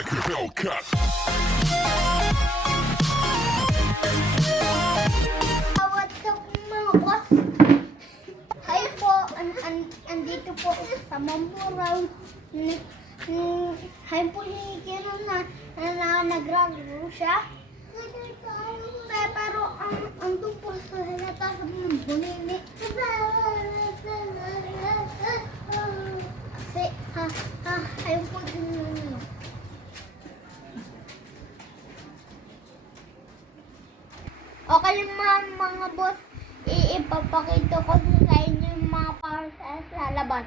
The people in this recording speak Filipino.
like a Hellcat. What's up mga boss? Hi po, andito po sa Mamburao. Hi po ni Kino na nag-ragro siya. Pero ang po sa halata sa mga bunini. Kasi, ayaw po din. Okay mga boss, ipapakita ko sa inyo yung mga para sa laban.